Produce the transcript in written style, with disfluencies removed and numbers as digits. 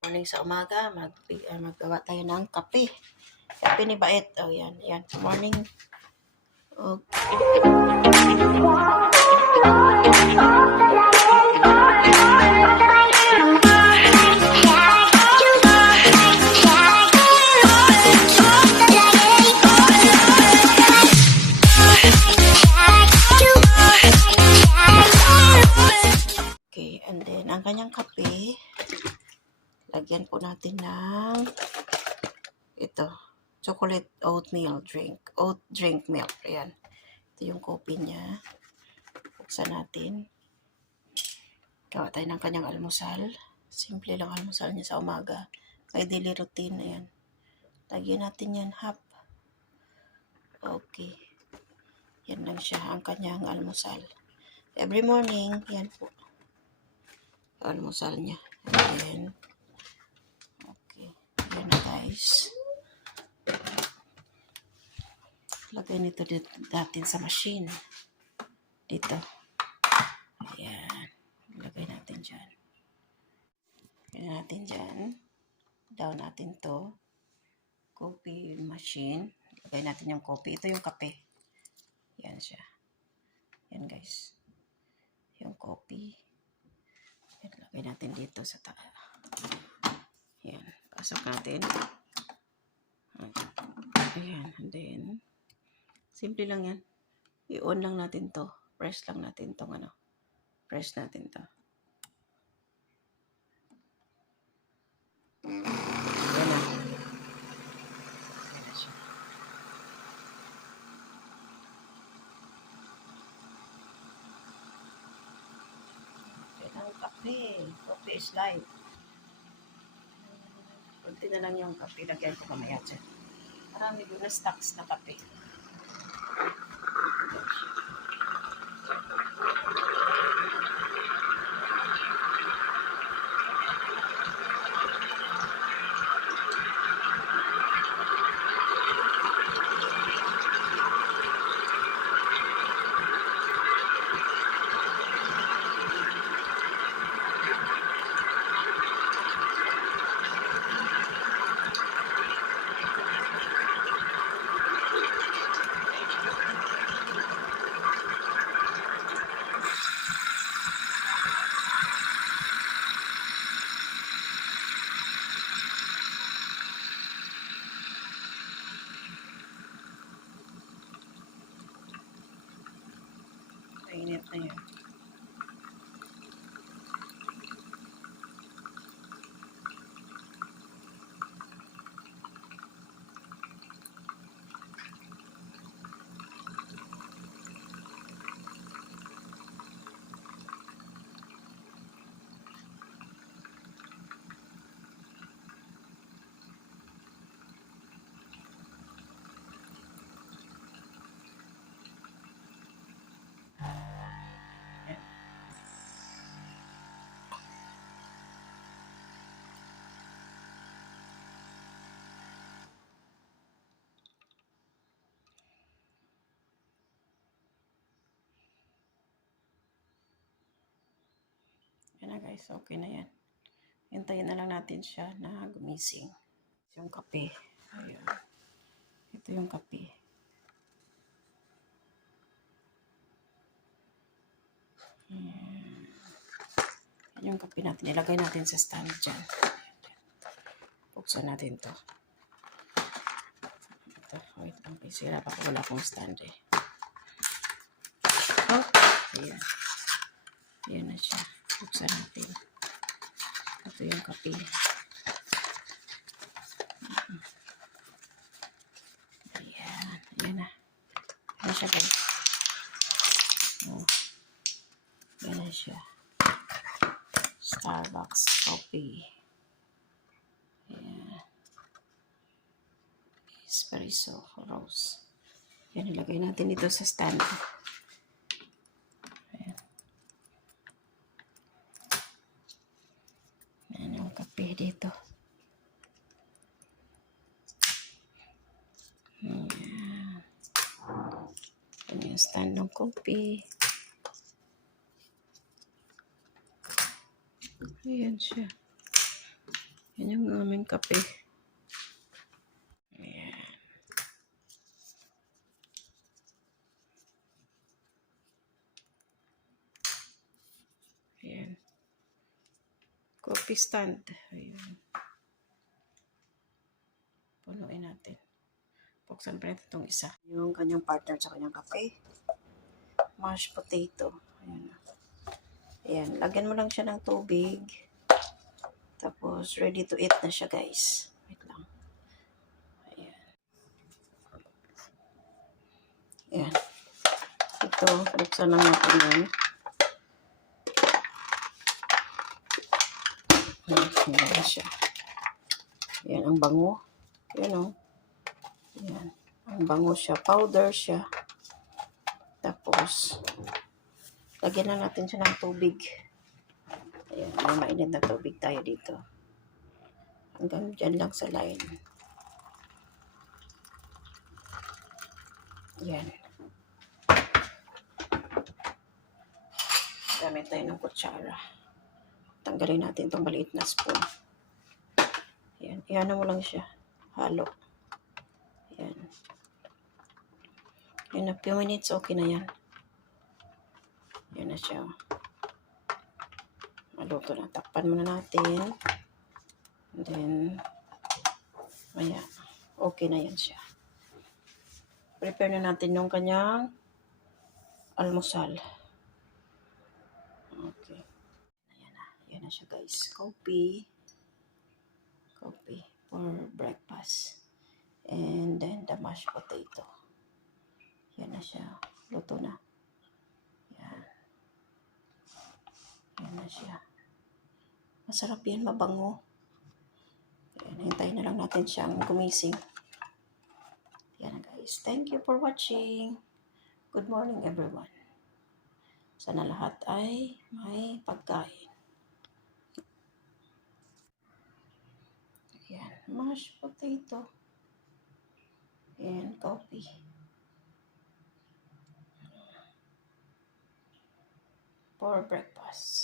Morning sa umaga, maggawa tayo ng kape. Kape ni Bait. Oh, yan, yan. Morning. Okay. Okay, and then ang kanyang kape, lagyan po natin ng ito, chocolate oatmeal drink. Oat drink milk. Ayan. Ito yung coffee niya. Buksan natin. Gawa tayo ng kanyang almusal. Simple lang almusal niya sa umaga. May daily routine. Ayan. Lagyan natin yan half. Okay. Yan lang siya ang kanyang almusal. Every morning, yan po. Almusal niya. Ayan. Okay. Yan na guys. Lagay nito natin sa machine. Dito. Ayan. Lagay natin dyan. Lagay natin dyan. Down natin to. Coffee machine. Lagay natin yung coffee. Ito yung kape. Yan siya. Yan guys. Yung coffee. Yan, lagay natin dito sa taas. Yan. Pasok natin. Ayan. And then, simple lang yan. I-on lang natin to. Press lang natin tong ano. Press natin to. Yan na. Yan na siya. Yan ang kape. Kape is life. Kunti na lang yung kape. Lagyan ko kamaya dyan. Marami doon na stocks na kape. Mainit na yan. Yan na guys, okay na yan. Hintayin na lang natin siya na gumising. Yung kape. Ayan. Ito yung kape. Yan yung kape natin. Ilagay natin sa stand dyan. Buksan natin to. Ito. Wait lang. Sira pa ko. Wala akong stand eh. Oh. Ayan. Ayan na siya. Buksan natin. Ito yung kape. Ayan. Ayan na. Ayan siya guys. Oh. Ayan na siya. Starbucks coffee. Ayan. Espresso rose. Ayan. Ilagay natin dito sa stand. Kape dito. Ayan. Ito yung stand ng kopi. Ayan siya. Yan yung aming kape. Ayan. Ayan. Coffee stand. Ayan. Punuin natin. Buksan pa natin itong isa. Yung kanyang partner sa kanyang kape. Mashed potato. Ayan. Ayan. Lagyan mo lang siya ng tubig. Tapos, ready to eat na siya, guys. Wait lang. Ayan. Ayan. Ito, buksan lang natin yun. Ayan na siya. Ayan, ang bango. Ayan o. Ayan. Ang bango siya. Powder siya. Tapos, lagyan na natin siya ng tubig. Ayan, may mainit na tubig tayo dito. Hanggang dyan lang sa line. Ayan. Gamit tayo ng kutsara. Tanggalin natin itong maliit na spoon. Ayan. Iyan mo lang siya. Halo. Ayan. In a few minutes, okay na yan. Ayan na siya. Maluto na. Takpan muna natin. And then, ayan. Okay na yan siya. Prepare na natin yung kanyang almusal. Okay. Ayan na. Ayan na siya, guys. Coffee for breakfast. And then the mashed potato. Yan na siya. Luto na. Yan. Yan na siya. Masarap yan, mabango. Yan, hintayin na lang natin siyang gumising. Yan guys. Thank you for watching. Good morning everyone. Sana lahat ay may pagkain. Yan. Mashed potato. And coffee. For breakfast.